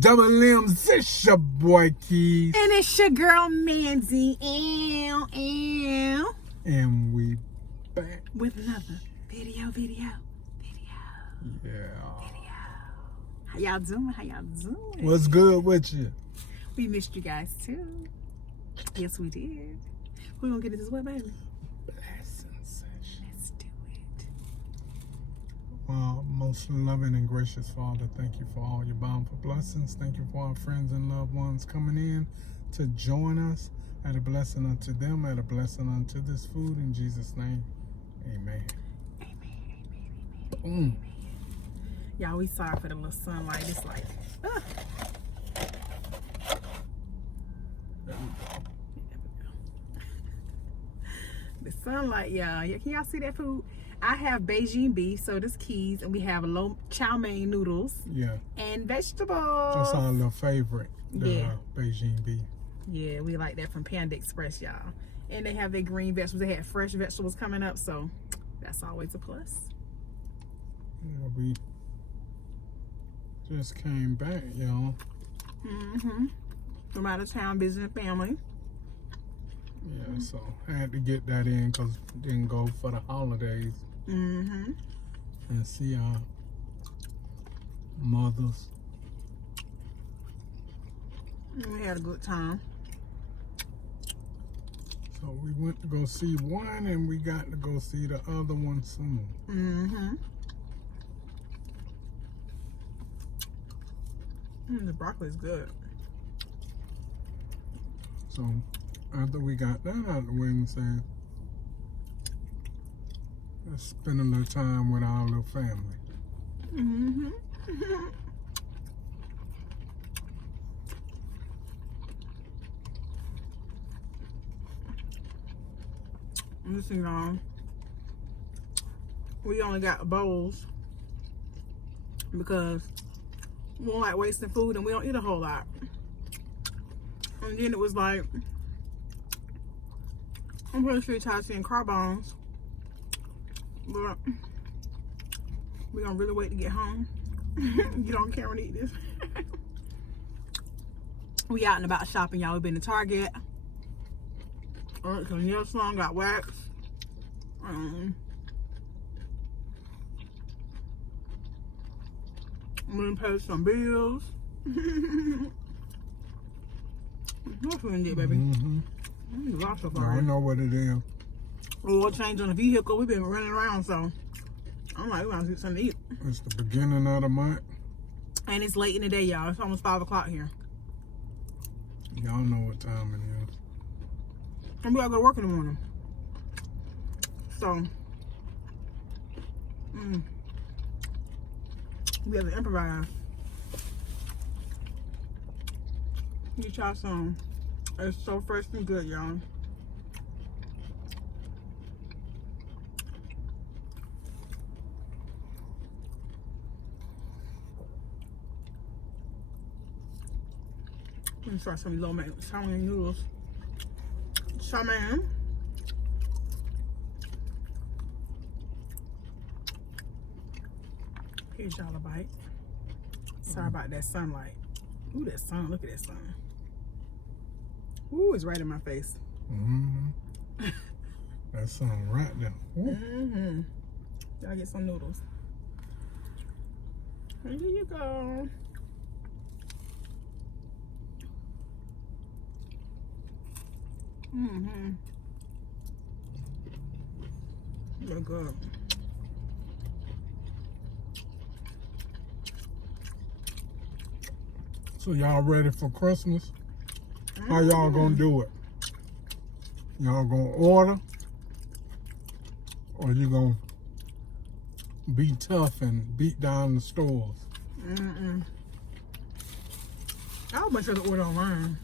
Double M's, it's your boy Keys. And it's your girl Mandy. Ew, ew. And we back with another video. Yeah. How y'all doing? What's good with you? We missed you guys too. Yes, we did. We're gonna get into this way, baby. Blessing session. Let's do it. Most loving and gracious Father, thank you for all your bountiful blessings. Thank you for our friends and loved ones coming in to join us. Add a blessing unto them, add a blessing unto this food. In Jesus' name, amen. Amen. Y'all, we sorry for the little sunlight. It's like, the sunlight, y'all. Can y'all see that food? I have Bejin beef, so this Keys, and we have chow mein noodles. Yeah. And vegetables. That's our little favorite. Yeah. Beijing beef. Yeah, we like that from Panda Express, y'all. And they have their green vegetables. They had fresh vegetables coming up, so that's always a plus. Yeah, we just came back, y'all. From out of town visiting family. Yeah, so I had to get that in because didn't go for the holidays. And see our mothers. We had a good time. So we went to go see one and we got to go see the other one soon. The broccoli's good. So after we got that out the way, we said, let's spend a little time with our little family. Listen, y'all. We only got bowls because we don't like wasting food and we don't eat a whole lot. And then it was like, I'm pretty sure you're tired of seeing car bones, but we're gonna really wait to get home. You don't care when to eat this. We out and about shopping, y'all. We've been to Target. Some nail salon, got wax. I'm gonna pay some bills. What we gonna get, baby? Lots of I know what it is. Oil change on the vehicle. We've been running around, so I'm like, we're gonna get something to eat. It's the beginning of the month. And it's late in the day, y'all. It's almost 5 o'clock here. Y'all know what time it is. And we gotta go to work in the morning. So, we have to improvise. Get y'all some. It's so fresh and good, y'all. Let me try some chow mein noodles. Chow mein. Here's y'all a bite. Sorry about that sunlight. Ooh, that sun. Look at that sun. Ooh, it's right in my face. That sun right there. Y'all get some noodles. And here you go. They're good. So y'all ready for Christmas? How y'all gonna do it? Y'all gonna order? Or you gonna be tough and beat down the stores? I would much rather order online.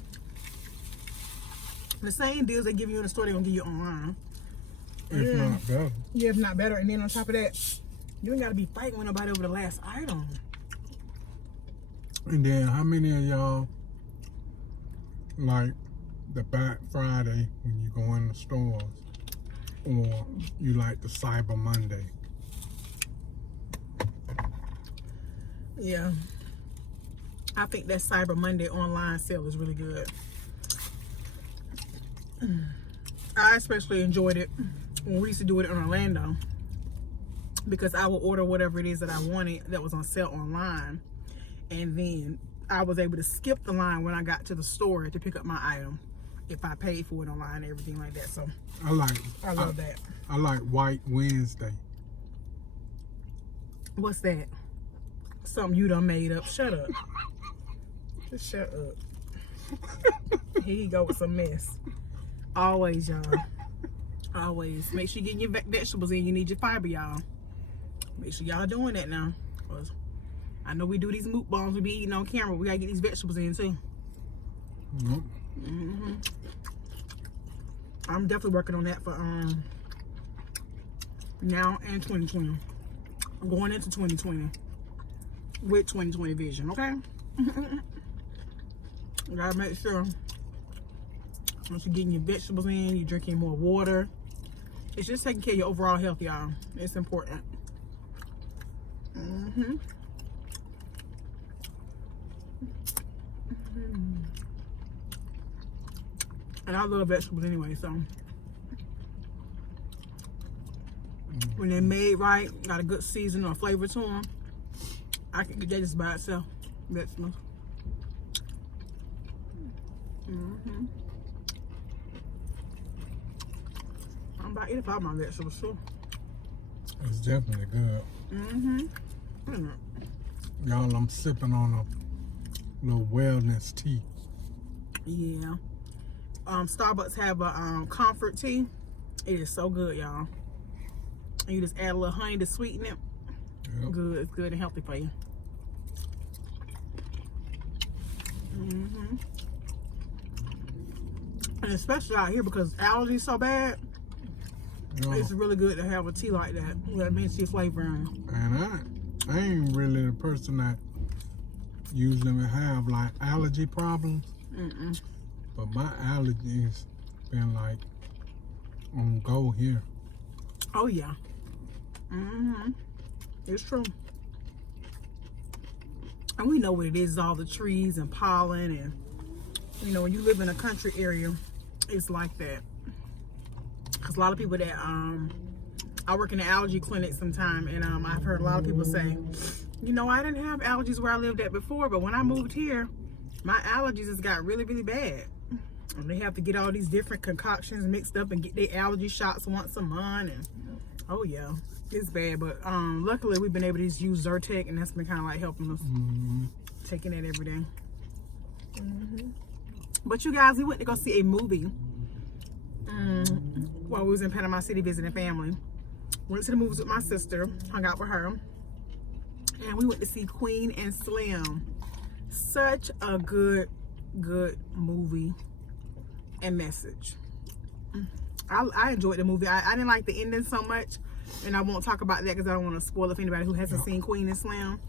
The same deals they give you in the store, they're gonna give you online. If not better. Yeah, if not better. And then on top of that, you ain't gotta be fighting with nobody over the last item. And then how many of y'all like the Black Friday when you go in the stores, or you like the Cyber Monday? Yeah. I think that Cyber Monday online sale is really good. I especially enjoyed it when we used to do it in Orlando, because I would order whatever it is that I wanted that was on sale online, and then I was able to skip the line when I got to the store to pick up my item if I paid for it online and everything like that. So I love that. I like White Wednesday. What's that? Something you done made up. Shut up. Just shut up. Here you go with some mess. Always, y'all. Always. Make sure you're getting your vegetables in. You need your fiber, y'all. Make sure y'all doing that now. Cause I know we do these mukbangs we be eating on camera. We gotta get these vegetables in too. Nope. I'm definitely working on that for now and 2020. I'm going into 2020 with 2020 vision, okay? You gotta make sure once you're getting your vegetables in, you're drinking more water. It's just taking care of your overall health, y'all. It's important. And I love vegetables anyway, so when they're made right, got a good season or flavor to them, I can get that just by itself. Vegetables. I'm about to eat all my vegetables too. It's definitely good. Y'all, I'm sipping on a little wellness tea. Yeah. Starbucks have a comfort tea. It is so good, y'all. And you just add a little honey to sweeten it. Yep. Good. It's good and healthy for you. And especially out here because allergies so bad, it's really good to have a tea like that with that mint tea flavor in. And I ain't really the person that usually have like allergy problems. But my allergies been like on go here. Oh yeah. It's true. And we know what it is, all the trees and pollen, and you know, when you live in a country area, it's like that. Because a lot of people that I work in the allergy clinic sometime, and I've heard a lot of people say, you know, I didn't have allergies where I lived at before, but when I moved here, my allergies just got really, really bad. And they have to get all these different concoctions mixed up and get their allergy shots once a month, and oh yeah, it's bad. But luckily we've been able to just use Zyrtec, and that's been kind of like helping us. Taking it every day. But you guys, we went to go see a movie while we was in Panama City visiting family. Went to the movies with my sister, hung out with her, and we went to see Queen and Slim. Such a good movie and message. I enjoyed the movie. I didn't like the ending so much, and I won't talk about that because I don't want to spoil it for anybody who hasn't seen Queen and Slim.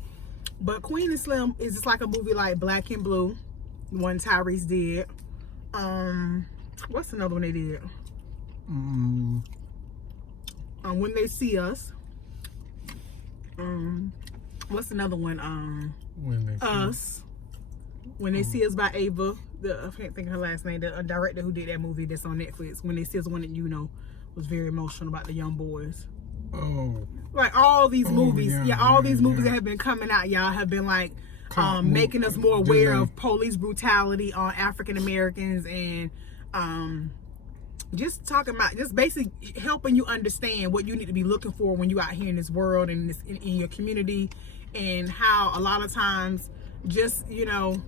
But Queen and Slim is just like a movie like Black and Blue, the one Tyrese did. What's another one they did? When They See Us. What's another one? When They See Us. When They See Us by Ava. I can't think of her last name. The director who did that movie that's on Netflix. When They See Us, one that you know was very emotional about the young boys. Oh. Like all these movies, these movies that yeah. have been coming out, y'all, have been like making us more aware of police brutality on African Americans, and just talking about, just basically helping you understand what you need to be looking for when you out here in this world and in your community, and how a lot of times just, you know,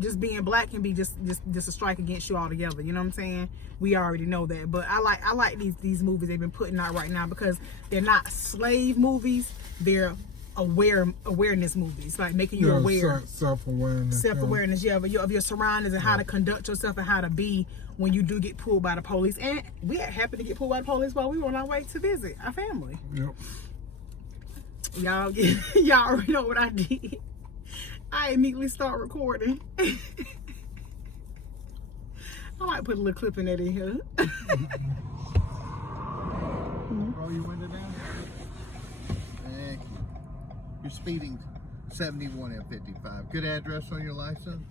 just being black can be just a strike against you altogether. You know what I'm saying? We already know that. But I like these movies they've been putting out right now, because they're not slave movies. They're awareness movies, like making you aware. Self-awareness. Self-awareness, yeah, of your surroundings and how to conduct yourself and how to be when you do get pulled by the police. And we happened to get pulled by the police while we were on our way to visit our family. Yep. Y'all already know what I did. I immediately start recording. I might put a little clip in that in here. Roll your window down. Thank you. You're speeding 71 and 55. Good address on your license?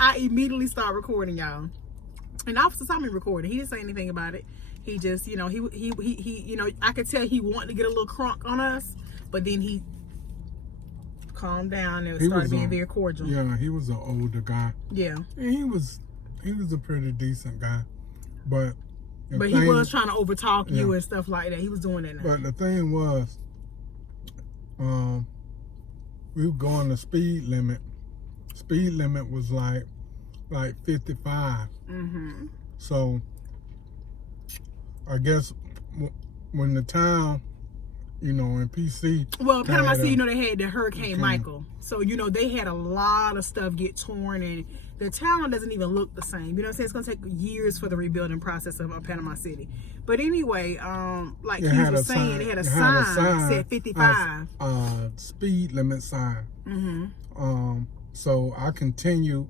I immediately start recording, y'all. And the officer saw me recording. He didn't say anything about it. He just, he I could tell he wanted to get a little crunk on us, but then he calmed down and started being very cordial. Yeah, he was an older guy. Yeah. And he was a pretty decent guy. But he was trying to overtalk you and stuff like that. He was doing that now. But the thing was, we were going the speed limit. Speed limit was like 55. Mm-hmm. So I guess when the town, in PC. Well, Panama City, they had the Hurricane Michael. So, they had a lot of stuff get torn, and the town doesn't even look the same. You know what I'm saying? It's going to take years for the rebuilding process of Panama City. But anyway, like he was saying, they had a sign that said 55. Speed limit sign. Mm-hmm. So I continued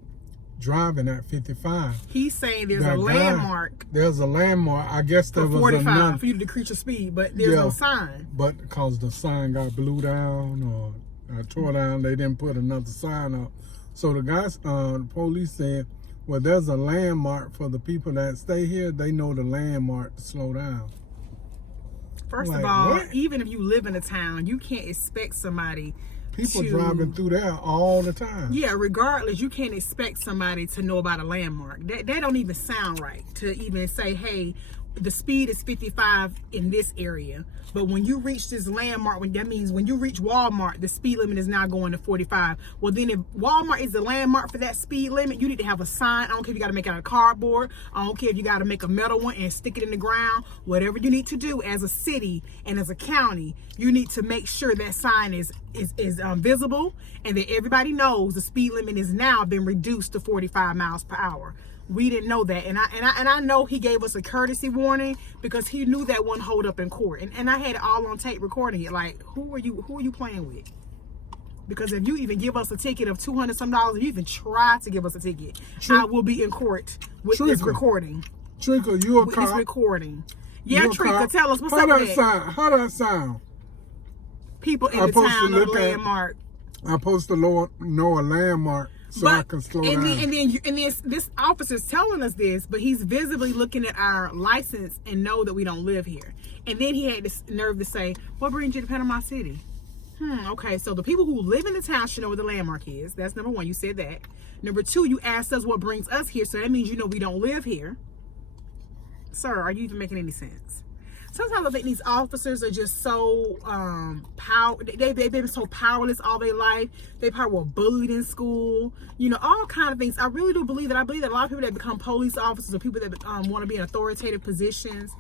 driving at 55. He's saying there's a landmark. There's a landmark. I guess there was 45 for you to decrease your speed, but there's no sign. But because the sign got blew down or tore down, they didn't put another sign up. So the guys, the police said, well, there's a landmark for the people that stay here. They know the landmark to slow down. First of all, even if you live in a town, you can't expect somebody. People driving through there all the time. Yeah, regardless, you can't expect somebody to know about a landmark. That don't even sound right to even say, hey, the speed is 55 in this area. But when you reach this landmark, that means when you reach Walmart, the speed limit is now going to 45. Well, then if Walmart is the landmark for that speed limit, you need to have a sign. I don't care if you got to make it out of cardboard. I don't care if you got to make a metal one and stick it in the ground. Whatever you need to do as a city and as a county, you need to make sure that sign is visible and that everybody knows the speed limit is now been reduced to 45 miles per hour. We didn't know that, and I know he gave us a courtesy warning because he knew that wouldn't hold up in court, and I had it all on tape recording it. Like, who are you playing with? Because if you even give us a ticket of $200 some, if you even try to give us a ticket, I will be in court with this recording. Trinka, you a with cop? This recording. Yeah, Trinka, tell us what's up with that. How that sound? People in the town know the landmark. I'm supposed to know a landmark. So I can slow down. And then this officer's telling us this, but he's visibly looking at our license and know that we don't live here. And then he had this nerve to say, what brings you to Panama City? Okay, so the people who live in the town should know what the landmark is. That's number one, you said that. Number two, you asked us what brings us here, so that means you know we don't live here. Sir, are you even making any sense? Sometimes I think these officers are just so they've been so powerless all their life. They probably were bullied in school, all kind of things. I really do believe that. I believe that a lot of people that become police officers or people that want to be in authoritative positions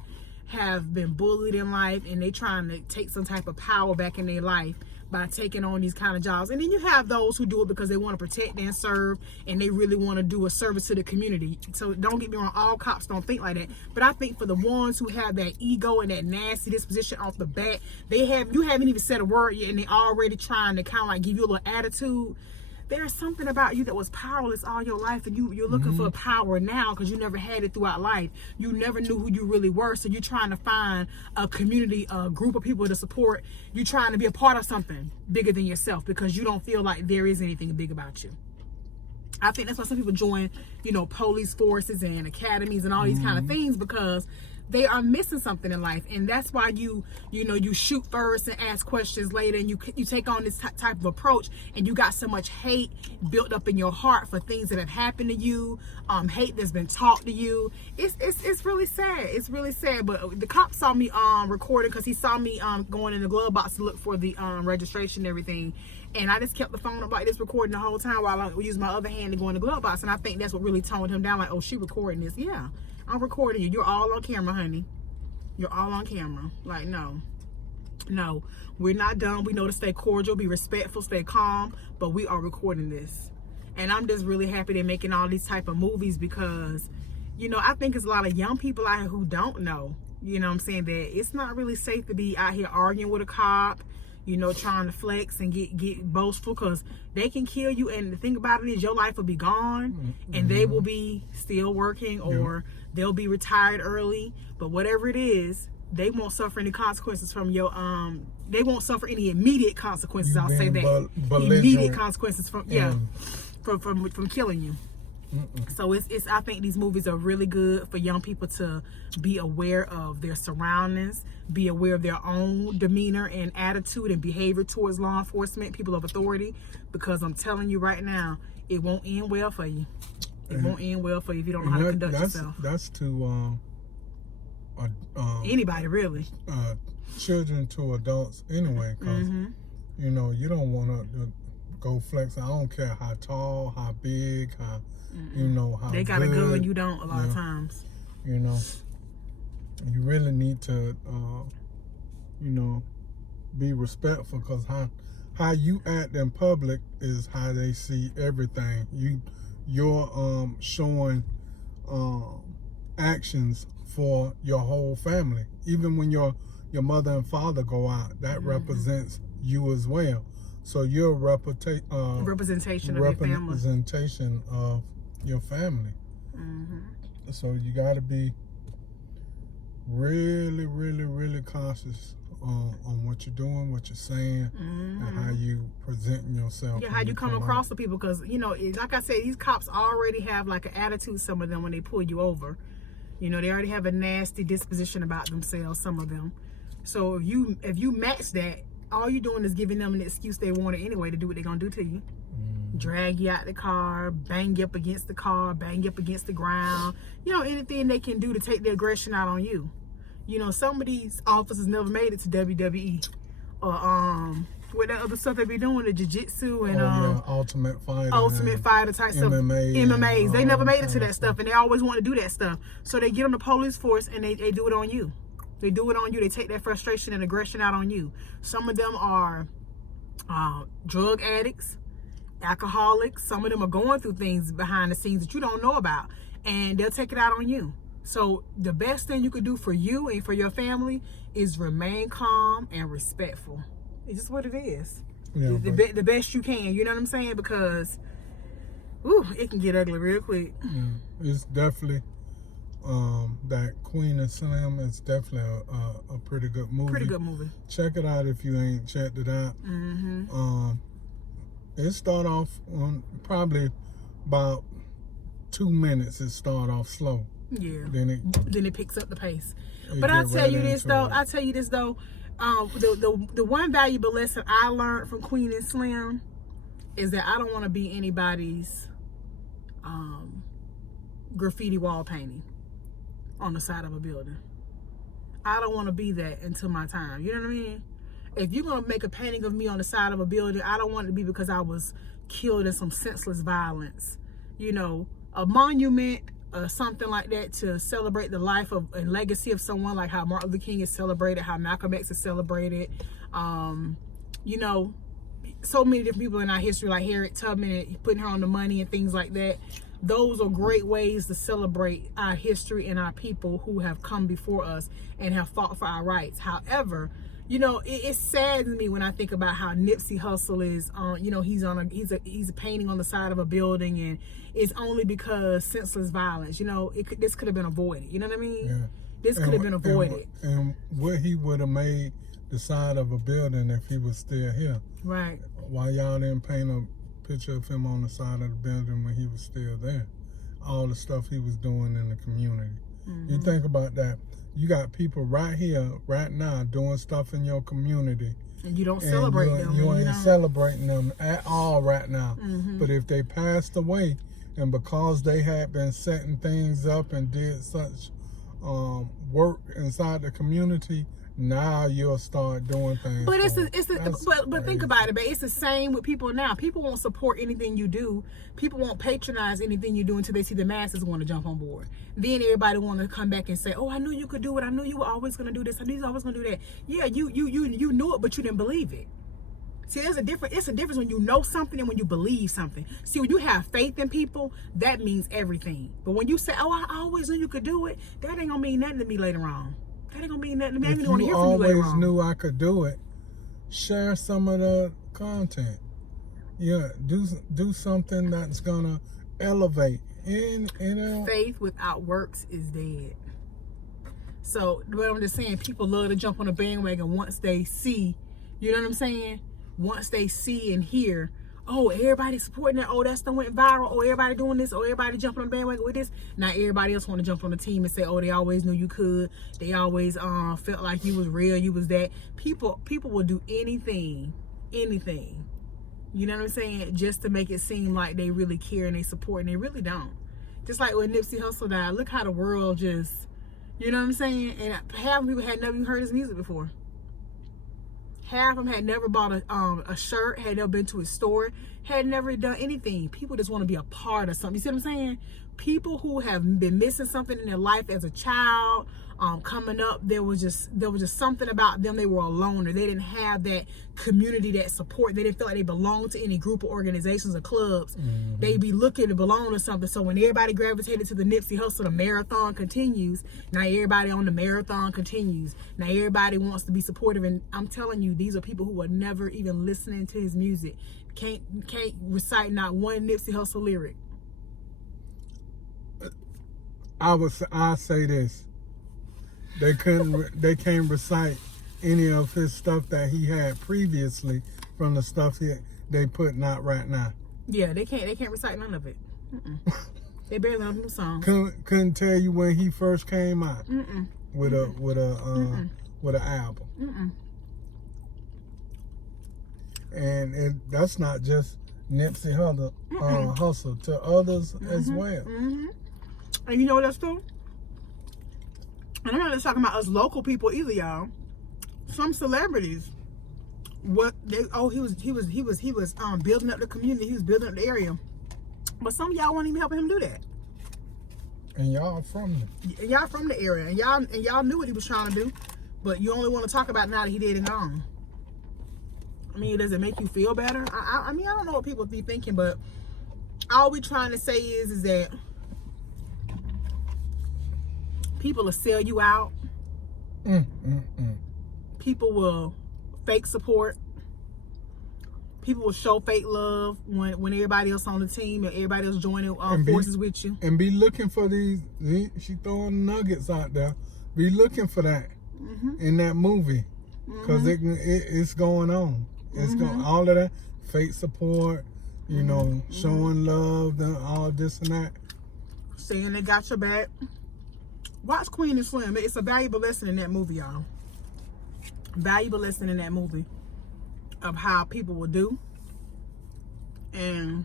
have been bullied in life, and they trying to take some type of power back in their life by taking on these kind of jobs. And then you have those who do it because they want to protect and serve, and they really want to do a service to the community. So don't get me wrong, all cops don't think like that. But I think for the ones who have that ego and that nasty disposition off the bat, you haven't even said a word yet, and they already trying to kind of like give you a little attitude. There's something about you that was powerless all your life, and you're looking for power now because you never had it throughout life. You never knew who you really were, so you're trying to find a community, a group of people to support. You're trying to be a part of something bigger than yourself because you don't feel like there is anything big about you. I think that's why some people join, police forces and academies and all these kind of things, because they are missing something in life. And that's why you shoot first and ask questions later, and you take on this type of approach, and you got so much hate built up in your heart for things that have happened to you, hate that's been taught to you. It's really sad. It's really sad. But the cop saw me recording because he saw me going in the glove box to look for the registration and everything. And I just kept the phone up like this, recording the whole time while I used my other hand to go in the glove box. And I think that's what really toned him down. Like, oh, she recording this. Yeah, I'm recording you. You're all on camera, honey. You're all on camera. Like, no. No, we're not done. We know to stay cordial, be respectful, stay calm, but we are recording this. And I'm just really happy they're making all these type of movies because, you know, I think there's a lot of young people out here who don't know, you know what I'm saying, that it's not really safe to be out here arguing with a cop, you know, trying to flex and get boastful, because they can kill you. And the thing about it is your life will be gone and they will be still working, or they'll be retired early. But whatever it is, they won't suffer any consequences from your they won't suffer any immediate consequences. I'll say that immediate consequences from from killing you. So it's I think these movies are really good for young people to be aware of their surroundings, be aware of their own demeanor and attitude and behavior towards law enforcement, people of authority, because I'm telling you right now, it won't end well for you. It won't end well for you if you don't know how to conduct yourself. That's to anybody really. Children to adults anyway, because you know, you don't want to go flex. I don't care how tall, how big, how you know, how they got good, a gun, you don't a lot of times. You know, you really need to you know, be respectful, because how you act in public is how they see everything. You're showing actions for your whole family. Even when your mother and father go out, that represents you as well. So you're a representation of your family. So you got to be really, really, really cautious on what you're doing, what you're saying, and how you presenting yourself. Yeah, how you come across to people, because, you know, like I said, these cops already have like an attitude, some of them, when they pull you over. You know, they already have a nasty disposition about themselves, some of them. So if you match that, all you're doing is giving them an excuse they wanted anyway to do what they're going to do to you. Drag you out the car, bang you up against the car, bang you up against the ground. You know, anything they can do to take their aggression out on you. You know, some of these officers never made it to WWE. Or what that other stuff they be doing, the jiu-jitsu and Ultimate Fighter type stuff. MMAs. They never made it to that stuff, and they always want to do that stuff. So they get on the police force and they do it on you. They do it on you. They take that frustration and aggression out on you. Some of them are drug addicts, alcoholics. Some of them are going through things behind the scenes that you don't know about, and they'll take it out on you. So the best thing you could do for you and for your family is remain calm and respectful. It's just what it is. Yeah, the best you can. You know what I'm saying? Because it can get ugly real quick. Yeah, it's definitely that Queen and Slim is definitely a pretty good movie. Pretty good movie. Check it out if you ain't checked it out. It start off on probably about 2 minutes. It start off slow. Yeah. Then it picks up the pace. But I'll tell you this though. The one valuable lesson I learned from Queen and Slim is that I don't want to be anybody's graffiti wall painting on the side of a building. I don't want to be that until my time. You know what I mean? If you're going to make a painting of me on the side of a building, I don't want it to be because I was killed in some senseless violence. You know, a monument or something like that to celebrate the life of and legacy of someone, like how Martin Luther King is celebrated, how Malcolm X is celebrated. You know, so many different people in our history, like Harriet Tubman, and putting her on the money and things like that. Those are great ways to celebrate our history and our people who have come before us and have fought for our rights. However, you know, it saddens me when I think about how Nipsey Hussle is you know, he's a painting on the side of a building, and it's only because senseless violence. You know, this could have been avoided. You know what I mean? Yeah. This could have been avoided. And what he would have made the side of a building if he was still here. Right. Why y'all didn't paint a picture of him on the side of the building when he was still there? All the stuff he was doing in the community. You think about that. You got people right here, right now, doing stuff in your community. And you don't celebrate them. You ain't celebrating them at all right now. But if they passed away, and because they had been setting things up and did such work inside the community, now you'll start doing things. But but think about it, but it's the same with people now. People won't support anything you do. People won't patronize anything you do until they see the masses want to jump on board. Then everybody want to come back and say, "Oh, I knew you could do it. I knew you were always going to do this. I knew you were always going to do that." Yeah, you knew it, but you didn't believe it. See, it's a difference when you know something and when you believe something. See, when you have faith in people, that means everything. But when you say, "Oh, I always knew you could do it," that ain't gonna mean nothing to me later on. That ain't gonna mean nothing to me. I ain't even want to hear from you later on. If you always knew I could do it, share some of the content. Yeah, do something that's gonna elevate. And faith without works is dead. So, what I'm just saying, people love to jump on a bandwagon once they see. You know what I'm saying? Once they see and hear, oh, everybody supporting that. Oh, that's the went viral. Oh, everybody doing this. Oh, everybody jumping on the bandwagon with this. Now everybody else want to jump on the team and say, oh, they always knew you could. They always felt like you was real. You was that. People will do anything. You know what I'm saying? Just to make it seem like they really care and they support, and they really don't. Just like when Nipsey Hussle died, look how the world just, you know what I'm saying? And half of people had never even heard his music before. Half of them had never bought a shirt, had never been to a store, had never done anything. People just want to be a part of something. You see what I'm saying? People who have been missing something in their life as a child, coming up, there was just something about them. They were alone, or they didn't have that community, that support. They didn't feel like they belonged to any group of organizations or clubs. Mm-hmm. They'd be looking to belong to something. So when everybody gravitated to the Nipsey Hussle, the marathon continues. Now everybody on the marathon continues. Now everybody wants to be supportive. And I'm telling you, these are people who are never even listening to his music. Can't recite not one Nipsey Hussle lyric. I say this. They can't recite any of his stuff that he had previously from the stuff they putting out right now. Yeah, they can't recite none of it. They barely know new songs. Couldn't tell you when he first came out with an album. And that's not just Nipsey Hussle, to others as well. And you know what else too? And I'm not just talking about us local people either, y'all. Some celebrities, he was building up the community, he was building up the area. But some of y'all won't even helping him do that. And y'all from the area, and y'all knew what he was trying to do, but you only want to talk about it now that he did it gone. I mean, does it make you feel better? I mean, I don't know what people be thinking, but all we trying to say is that people will sell you out. People will fake support. People will show fake love when everybody else on the team and everybody else joining forces with you. And be looking for these. She throwing nuggets out there. Be looking for that in that movie, because it's going on. It's going all of that fake support. You know, showing love, all this and that. Saying they got your back. Watch Queen and Slim. It's a valuable lesson in that movie, y'all. Valuable lesson in that movie of how people will do and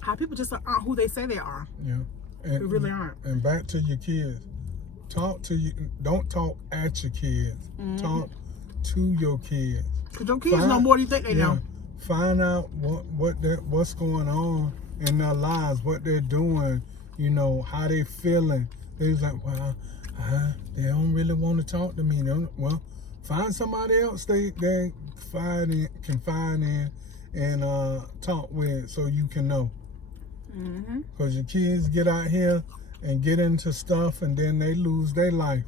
how people just aren't who they say they are. Yeah, and, they really aren't. And back to your kids. Talk to you. Don't talk at your kids. Talk to your kids. Because your kids know more than you think they know. Find out what's going on in their lives, what they're doing. You know, how they feeling. They was like, well, they don't really want to talk to me. Well, find somebody else they can confide in and talk with, so you can know. Because your kids get out here and get into stuff, and then they lose their life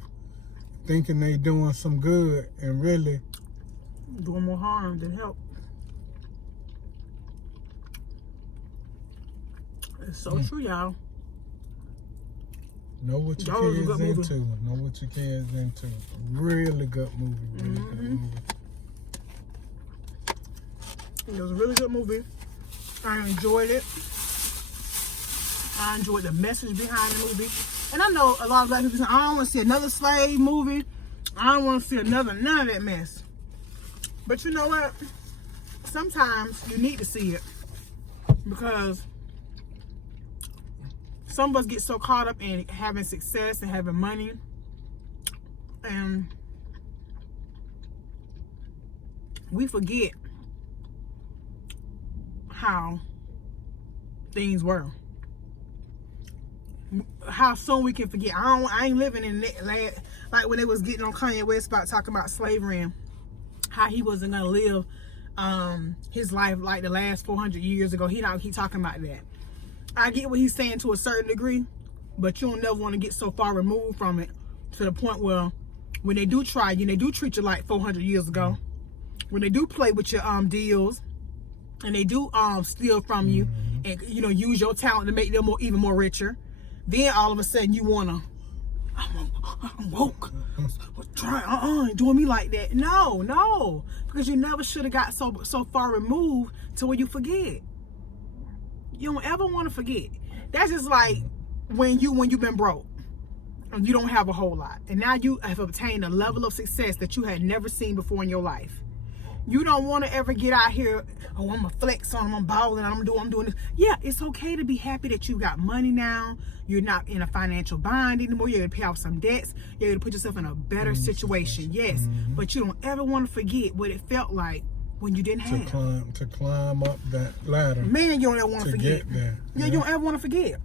thinking they doing some good and really doing more harm than help. It's so true, y'all. Know what your kids into. Know what your kids into. Really good movie. Really good movie. It was a really good movie. I enjoyed it. I enjoyed the message behind the movie. And I know a lot of black people say, I don't want to see another slave movie. I don't want to see none of that mess. But you know what? Sometimes you need to see it. Because some of us get so caught up in having success and having money, and we forget how things were. How soon we can forget. I ain't living in that, like when they was getting on Kanye West about talking about slavery and how he wasn't gonna live his life like the last 400 years ago. He don't keep talking about that. I get what he's saying to a certain degree, but you don't never want to get so far removed from it to the point where when they do try you, they do treat you like 400 years ago. When they do play with your deals and they do steal from you and use your talent to make them even more richer, then all of a sudden you wanna, I'm woke. Try doing me like that. No, because you never should have got so far removed to where you forget. You don't ever want to forget. That's just like when you've been broke and you don't have a whole lot, and now you have obtained a level of success that you had never seen before in your life. You don't want to ever get out here, oh, I'm a flex on, I'm balling, I'm doing this. Yeah, it's okay to be happy that you got money now. You're not in a financial bind anymore. You're going to pay off some debts. You're going to put yourself in a better situation. Yes, but you don't ever want to forget what it felt like when you didn't have. To climb up that ladder. Man, you don't ever want to forget. Get there. Yeah, you don't ever want to forget.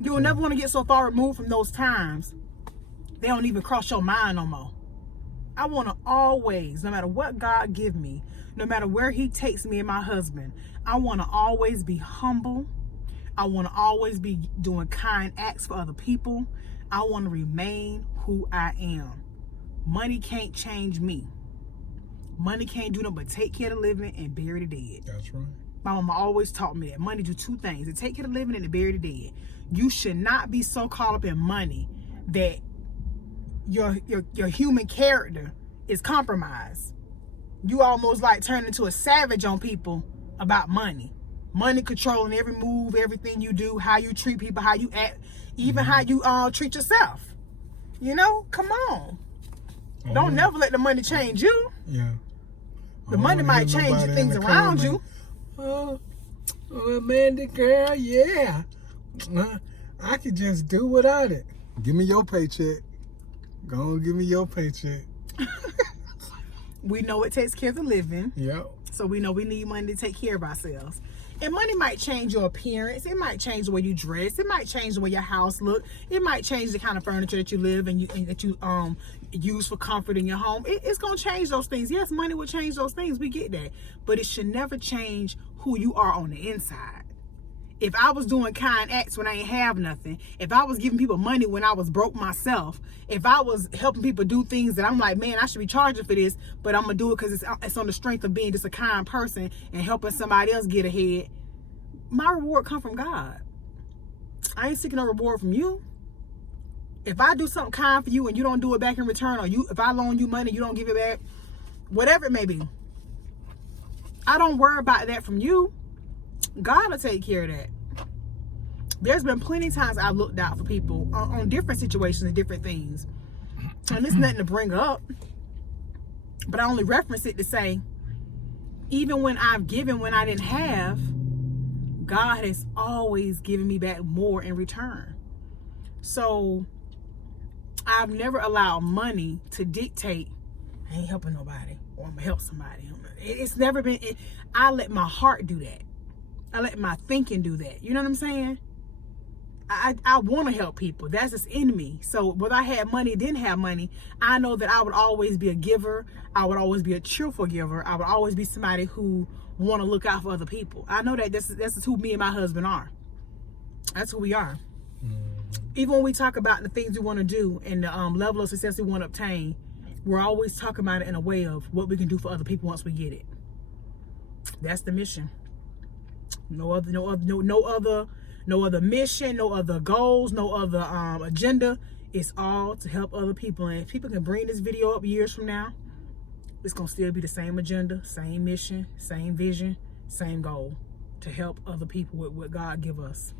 You'll never want to get so far removed from those times, they don't even cross your mind no more. I want to always, no matter what God give me, no matter where he takes me and my husband, I want to always be humble. I want to always be doing kind acts for other people. I want to remain who I am. Money can't change me. Money can't do nothing but take care of the living and bury the dead. That's right. My mama always taught me that money do two things: to take care of the living and to bury the dead. You should not be so caught up in money that your human character is compromised. You almost like turn into a savage on people about money. Money controlling every move, everything you do, how you treat people, how you act, even how you treat yourself. Come on. Don't never let the money change you. Yeah. The money might change the things around you. Oh, Amanda girl, yeah. I could just do without it. Give me your paycheck. Go on, give me your paycheck. We know it takes care of the living. Yep. So we know we need money to take care of ourselves. And money might change your appearance. It might change the way you dress. It might change the way your house look. It might change the kind of furniture that you live and that you use for comfort in your home. It's gonna change those things. Yes, money will change those things. We get that, but it should never change who you are on the inside. If I was doing kind acts when I ain't have nothing, if I was giving people money when I was broke myself, if I was helping people do things that I'm like, man, I should be charging for this, but I'm gonna do it because it's on the strength of being just a kind person and helping somebody else get ahead, my reward come from God. I ain't seeking a reward from you. If I do something kind for you and you don't do it back in return, or if I loan you money, you don't give it back, whatever it may be, I don't worry about that from you. God will take care of that. There's been plenty of times I've looked out for people on different situations and different things. And it's nothing to bring up. But I only reference it to say, even when I've given when I didn't have, God has always given me back more in return. So I've never allowed money to dictate, I ain't helping nobody, or I'm gonna help somebody. It's never been, I let my heart do that. I let my thinking do that. You know what I'm saying? I want to help people. That's just in me. So whether I had money, didn't have money, I know that I would always be a giver. I would always be a cheerful giver. I would always be somebody who want to look out for other people. I know that that's who me and my husband are. That's who we are. Even when we talk about the things we want to do and the level of success we want to obtain, we're always talking about it in a way of what we can do for other people once we get it. That's the mission. No other mission, no other goals, no other agenda. It's all to help other people. And if people can bring this video up years from now, it's gonna still be the same agenda, same mission, same vision, same goal, to help other people with what God give us.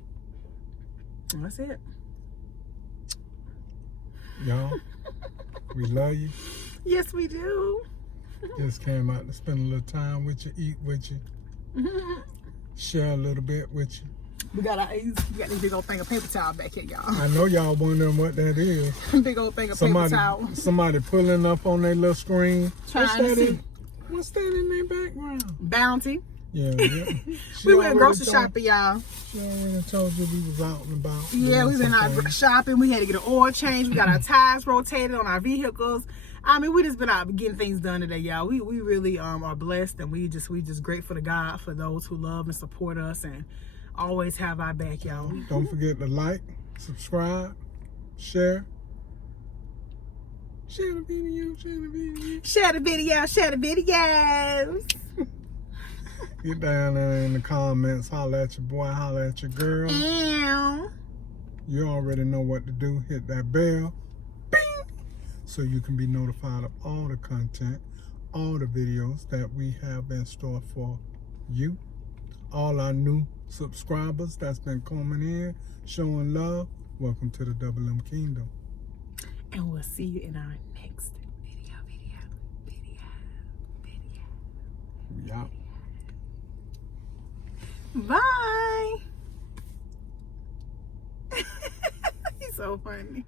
And that's it. Y'all, we love you. Yes, we do. Just came out to spend a little time with you, eat with you, share a little bit with you. We got this big old thing of paper towel back here, y'all. I know y'all wondering what that is. Big old thing of paper towel. Somebody pulling up on their little screen. Trying to see. What's that in their background? Bounty. Yeah. We went grocery shopping, y'all. She already told you we was out and about. Yeah, we been out shopping. We had to get an oil change. We got our tires rotated on our vehicles. I mean, we just been out getting things done today, y'all. We really are blessed, and we just grateful to God for those who love and support us and always have our back, y'all. Don't forget to like, subscribe, share. Share the video, share the video. Share the video, share the videos. Get down there in the comments, holla at your boy, holla at your girl. Ew. You already know what to do. Hit that bell, bing, so you can be notified of all the content, all the videos that we have in store for you. All our new subscribers that's been coming in, showing love, welcome to the Double M Kingdom. And we'll see you in our next video. We out. Bye. He's so funny.